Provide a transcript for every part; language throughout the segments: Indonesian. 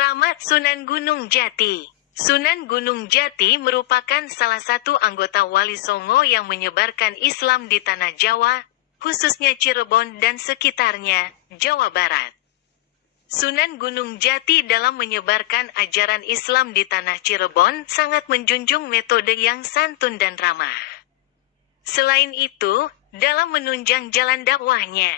Keramat Sunan Gunung Jati. Sunan Gunung Jati merupakan salah satu anggota Wali Songo yang menyebarkan Islam di tanah Jawa, khususnya Cirebon dan sekitarnya, Jawa Barat. Sunan Gunung Jati dalam menyebarkan ajaran Islam di tanah Cirebon sangat menjunjung metode yang santun dan ramah. Selain itu, dalam menunjang jalan dakwahnya,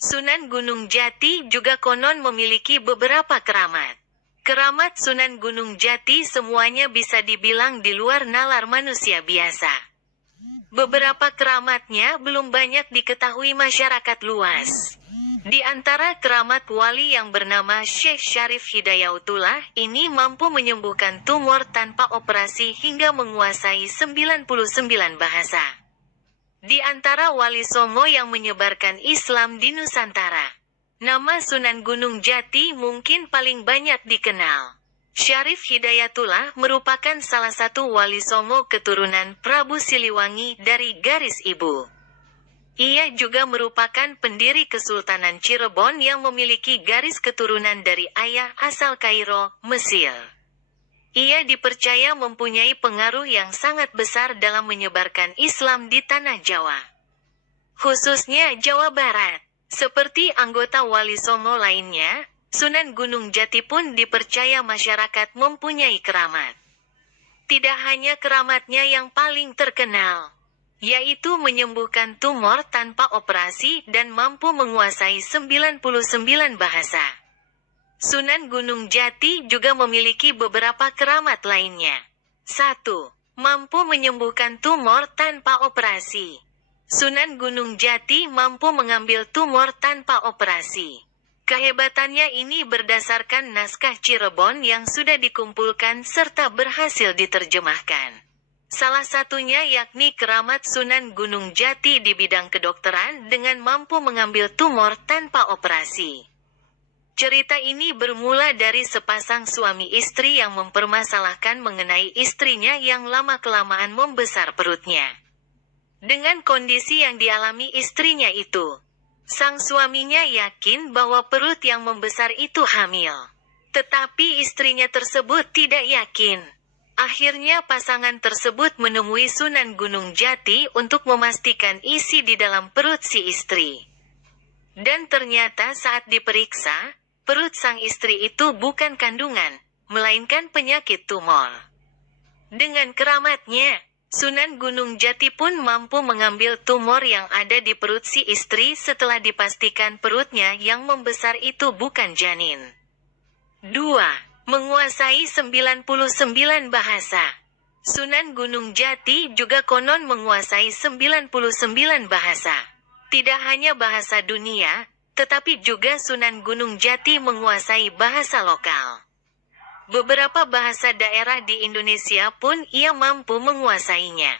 Sunan Gunung Jati juga konon memiliki beberapa keramat. Keramat Sunan Gunung Jati semuanya bisa dibilang di luar nalar manusia biasa. Beberapa keramatnya belum banyak diketahui masyarakat luas. Di antara keramat wali yang bernama Syekh Syarif Hidayatullah ini mampu menyembuhkan tumor tanpa operasi hingga menguasai 99 bahasa. Di antara wali Songo yang menyebarkan Islam di Nusantara, nama Sunan Gunung Jati mungkin paling banyak dikenal. Syarif Hidayatullah merupakan salah satu wali Songo keturunan Prabu Siliwangi dari garis ibu. Ia juga merupakan pendiri Kesultanan Cirebon yang memiliki garis keturunan dari ayah asal Kairo, Mesir. Ia dipercaya mempunyai pengaruh yang sangat besar dalam menyebarkan Islam di tanah Jawa, khususnya Jawa Barat. Seperti anggota Wali Songo lainnya, Sunan Gunung Jati pun dipercaya masyarakat mempunyai keramat. Tidak hanya keramatnya yang paling terkenal, yaitu menyembuhkan tumor tanpa operasi dan mampu menguasai 99 bahasa. Sunan Gunung Jati juga memiliki beberapa keramat lainnya. 1. Mampu menyembuhkan tumor tanpa operasi. Sunan Gunung Jati mampu mengambil tumor tanpa operasi. Kehebatannya ini berdasarkan naskah Cirebon yang sudah dikumpulkan serta berhasil diterjemahkan. Salah satunya yakni keramat Sunan Gunung Jati di bidang kedokteran dengan mampu mengambil tumor tanpa operasi. Cerita ini bermula dari sepasang suami istri yang mempermasalahkan mengenai istrinya yang lama-kelamaan membesar perutnya. Dengan kondisi yang dialami istrinya itu, sang suaminya yakin bahwa perut yang membesar itu hamil. Tetapi istrinya tersebut tidak yakin. Akhirnya pasangan tersebut menemui Sunan Gunung Jati untuk memastikan isi di dalam perut si istri. Dan ternyata saat diperiksa, perut sang istri itu bukan kandungan, melainkan penyakit tumor. Dengan keramatnya, Sunan Gunung Jati pun mampu mengambil tumor yang ada di perut si istri setelah dipastikan perutnya yang membesar itu bukan janin. 2. Menguasai 99 bahasa. Sunan Gunung Jati juga konon menguasai 99 bahasa. Tidak hanya bahasa dunia, tetapi juga Sunan Gunung Jati menguasai bahasa lokal. Beberapa bahasa daerah di Indonesia pun ia mampu menguasainya.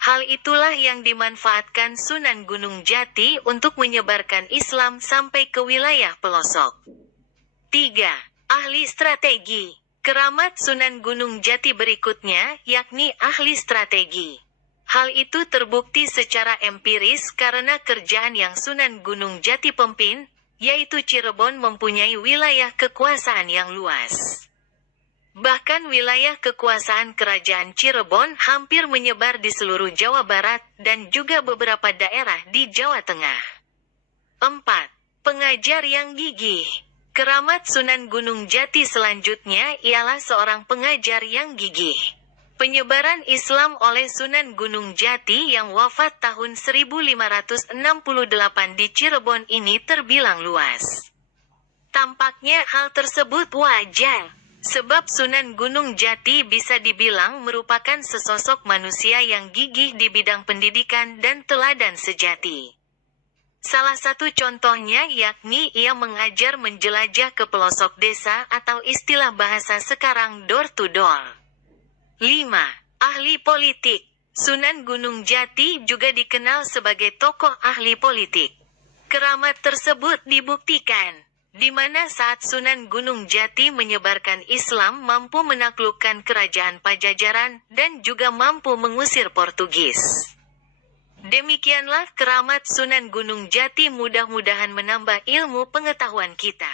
Hal itulah yang dimanfaatkan Sunan Gunung Jati untuk menyebarkan Islam sampai ke wilayah pelosok. 3. Ahli strategi. Keramat Sunan Gunung Jati berikutnya yakni ahli strategi. Hal itu terbukti secara empiris karena kerjaan yang Sunan Gunung Jati pimpin, yaitu Cirebon mempunyai wilayah kekuasaan yang luas. Bahkan wilayah kekuasaan kerajaan Cirebon hampir menyebar di seluruh Jawa Barat dan juga beberapa daerah di Jawa Tengah. 4. Pengajar yang gigih. Keramat Sunan Gunung Jati selanjutnya ialah seorang pengajar yang gigih. Penyebaran Islam oleh Sunan Gunung Jati yang wafat tahun 1568 di Cirebon ini terbilang luas. Tampaknya hal tersebut wajar, sebab Sunan Gunung Jati bisa dibilang merupakan sesosok manusia yang gigih di bidang pendidikan dan teladan sejati. Salah satu contohnya yakni ia mengajar menjelajah ke pelosok desa atau istilah bahasa sekarang door to door. 5. Ahli politik. Sunan Gunung Jati juga dikenal sebagai tokoh ahli politik. Keramat tersebut dibuktikan di mana saat Sunan Gunung Jati menyebarkan Islam mampu menaklukkan kerajaan Pajajaran dan juga mampu mengusir Portugis. Demikianlah keramat Sunan Gunung Jati, mudah-mudahan menambah ilmu pengetahuan kita.